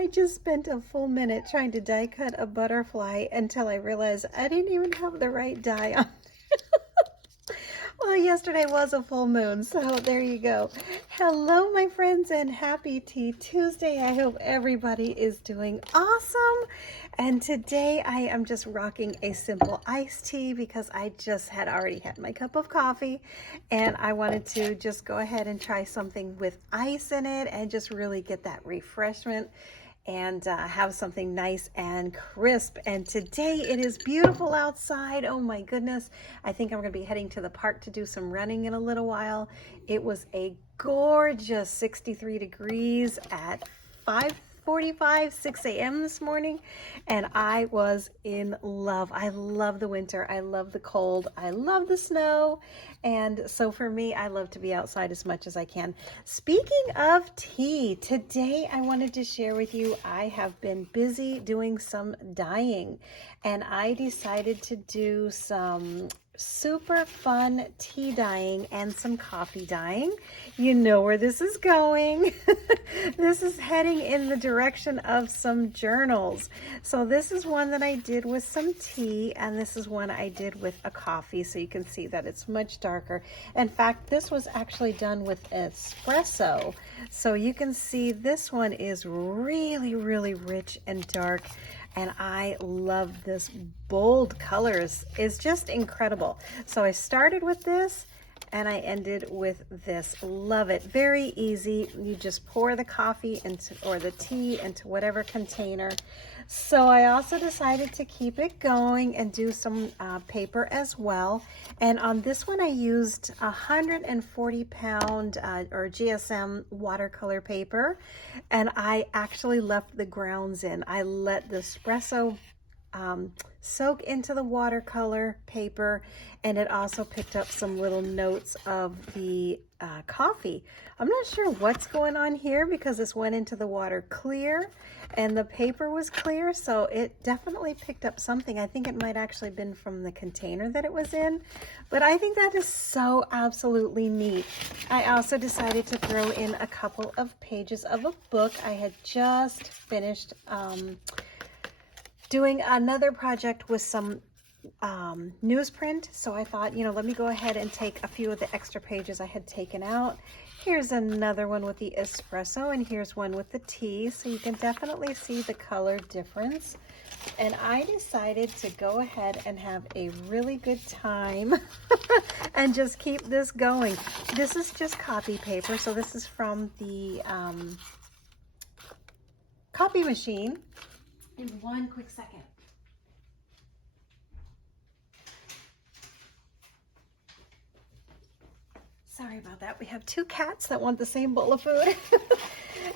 I just spent a full minute trying to die cut a butterfly until I realized I didn't even have the right dye on. Well, yesterday was a full moon, so there you go. Hello, my friends, and happy Tea Tuesday. I hope everybody is doing awesome. And today I am just rocking a simple iced tea because I just had already had my cup of coffee and I wanted to just go ahead and try something with ice in it and just really get that refreshment and have something nice and crisp. And today it is beautiful outside. Oh my goodness. I think I'm going to be heading to the park to do some running in a little while. It was a gorgeous 63 degrees at 5:45, 6 a.m. this morning, and I was in love. I love the winter. I love the cold. I love the snow. And so for me, I love to be outside as much as I can. Speaking of tea, today I wanted to share with you, I have been busy doing some dyeing, and I decided to do some super fun tea dyeing and some coffee dyeing. You know where this is going. This is heading in the direction of some journals. So this is one that I did with some tea, and this is one I did with a coffee, so you can see that it's much darker. In fact, this was actually done with espresso, so you can see this one is really, really rich and dark. And I love this bold colors. It's just incredible. So I started with this and I ended with this. Love it. Very easy. You just pour the coffee into, or the tea into whatever container. So I also decided to keep it going and do some paper as well. And on this one I used 140 pound or GSM watercolor paper, and I actually left the grounds in. I let the espresso soak into the watercolor paper, and it also picked up some little notes of the coffee. I'm not sure what's going on here because this went into the water clear and the paper was clear, so it definitely picked up something. I think it might actually been from the container that it was in, but I think that is so absolutely neat. I also decided to throw in a couple of pages of a book. I had just finished doing another project with some newsprint, so I thought, you know, let me go ahead and take a few of the extra pages I had taken out. Here's another one with the espresso, and here's one with the tea, so you can definitely see the color difference. And I decided to go ahead and have a really good time and just keep this going. This is just copy paper, so this is from the copy machine. In one quick second. Sorry about that. We have two cats that want the same bowl of food.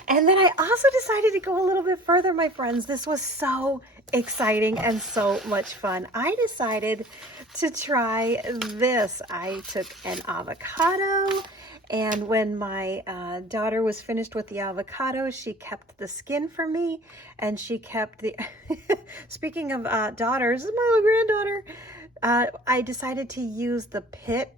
And then I also decided to go a little bit further, my friends. This was so exciting and so much fun. I decided to try this. I took an avocado, and when my daughter was finished with the avocado, she kept the skin for me, and she kept the, speaking of daughters, this is my little granddaughter. I decided to use the pit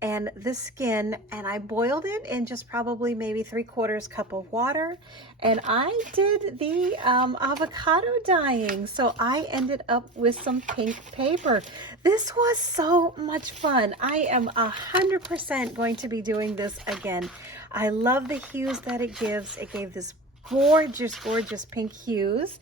and the skin, and I boiled it in just probably maybe 3/4 cup of water, and I did the avocado dyeing. So I ended up with some pink paper. This was so much fun. I am 100% going to be doing this again. I love the hues that it gives. It gave this gorgeous, gorgeous pink hues.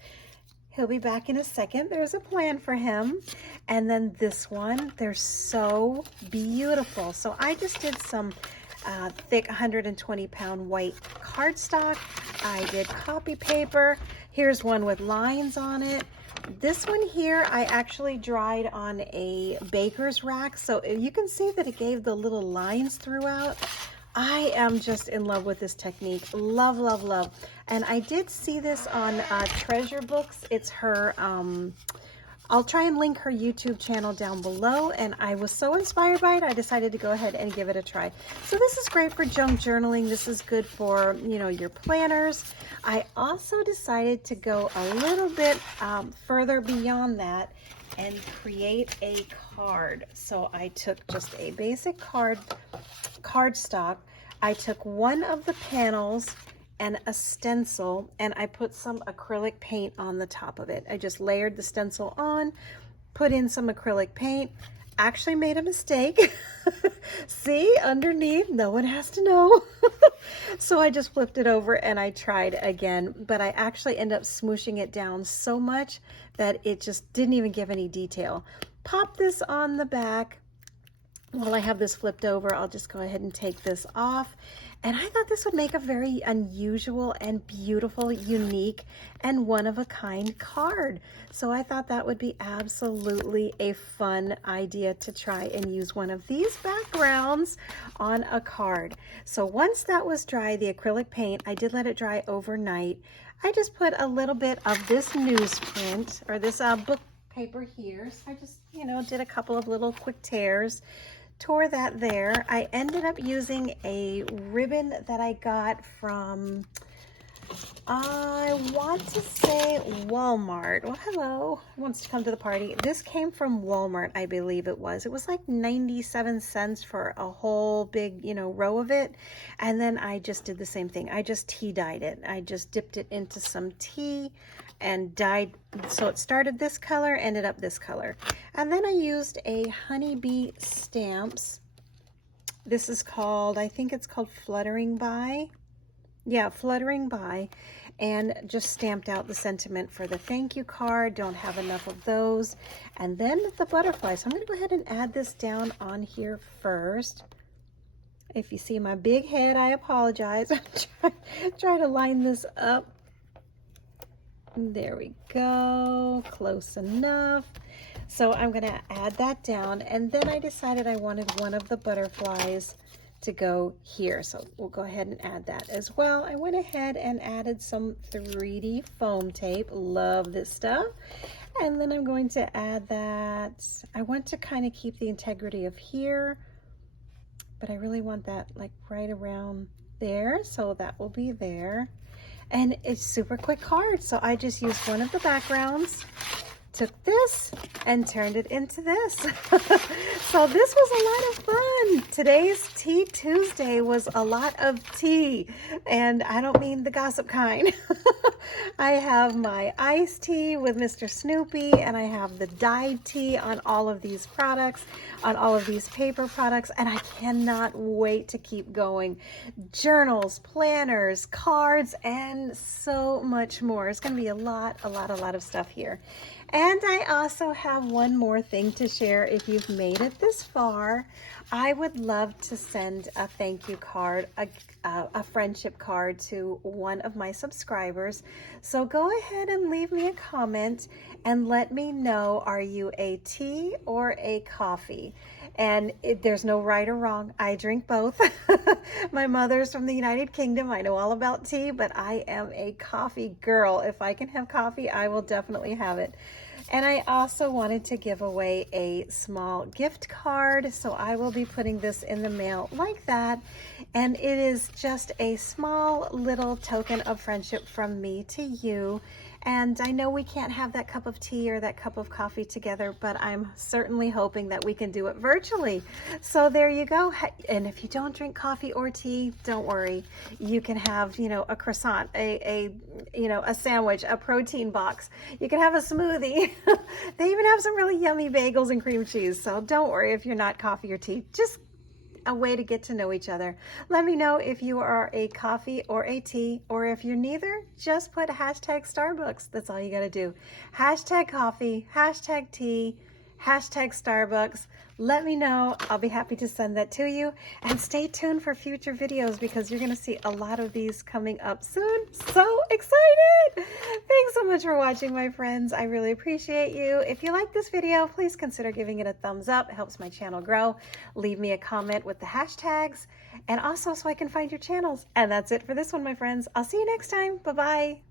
He'll be back in a second. There's a plan for him. And then this one, they're so beautiful. So I just did some thick 120 pound white cardstock. I did copy paper. Here's one with lines on it. This one here, I actually dried on a baker's rack. So you can see that it gave the little lines throughout. I am just in love with this technique. Love, love, love. And I did see this on Treasure Books. It's her, I'll try and link her YouTube channel down below. And I was so inspired by it, I decided to go ahead and give it a try. So this is great for junk journaling. This is good for, you know, your planners. I also decided to go a little bit further beyond that and create a card. So I took just a basic cardstock. I took one of the panels and a stencil, and I put some acrylic paint on the top of it. I just layered the stencil on, put in some acrylic paint, actually made a mistake. See, underneath, no one has to know. So I just flipped it over and I tried again, but I actually ended up smooshing it down so much that it just didn't even give any detail. Pop this on the back. While I have this flipped over, I'll just go ahead and take this off. And I thought this would make a very unusual and beautiful, unique, and one-of-a-kind card. So I thought that would be absolutely a fun idea to try and use one of these backgrounds on a card. So once that was dry, the acrylic paint, I did let it dry overnight. I just put a little bit of this newsprint, or this book paper here. So I just, did a couple of little quick tears. Tore that there. I ended up using a ribbon that I got from, I want to say Walmart. Well, hello, who wants to come to the party? This came from Walmart, I believe it was. It was like 97 cents for a whole big, row of it. And then I just did the same thing. I just tea dyed it. I just dipped it into some tea and dyed, so it started this color, ended up this color. And then I used a honeybee stamps. This is called, I think it's called Fluttering By. Yeah, Fluttering By. And just stamped out the sentiment for the thank you card. Don't have enough of those. And then the butterflies. So I'm gonna go ahead and add this down on here first. If you see my big head, I apologize. I'm trying to line this up. There we go, close enough. So I'm going to add that down, and then I decided I wanted one of the butterflies to go here. So we'll go ahead and add that as well. I went ahead and added some 3D foam tape. Love this stuff. And then I'm going to add that. I want to kind of keep the integrity of here, but I really want that like right around there. So that will be there. And it's super quick card. So I just used one of the backgrounds, took this and turned it into this. So this was a lot of fun. Today's Tea Tuesday was a lot of tea, and I don't mean the gossip kind. I have my iced tea with Mr. Snoopy, and I have the dyed tea on all of these products, on all of these paper products, and I cannot wait to keep going. Journals, planners, cards, and so much more. It's going to be a lot of stuff here. And I also have one more thing to share. If you've made it this far, I would love to send a thank you card, a friendship card to one of my subscribers. So go ahead and leave me a comment and let me know, are you a tea or a coffee? And there's no right or wrong. I drink both. My mother's from the United Kingdom. I know all about tea, but I am a coffee girl. If I can have coffee, I will definitely have it. And I also wanted to give away a small gift card, so I will be putting this in the mail like that. And it is just a small little token of friendship from me to you. And I know we can't have that cup of tea or that cup of coffee together, but I'm certainly hoping that we can do it virtually. So there you go. And if you don't drink coffee or tea, don't worry. You can have, a croissant, a sandwich, a protein box. You can have a smoothie. They even have some really yummy bagels and cream cheese. So don't worry if you're not coffee or tea. Just a way to get to know each other. Let me know if you are a coffee or a tea, or if you're neither, just put hashtag Starbucks. That's all you got to do. Hashtag coffee, hashtag tea, hashtag Starbucks. Let me know. I'll be happy to send that to you. And stay tuned for future videos because you're going to see a lot of these coming up soon. So excited! Thanks so much for watching, my friends. I really appreciate you. If you like this video, please consider giving it a thumbs up. It helps my channel grow. Leave me a comment with the hashtags, and also so I can find your channels. And that's it for this one, my friends. I'll see you next time. Bye-bye.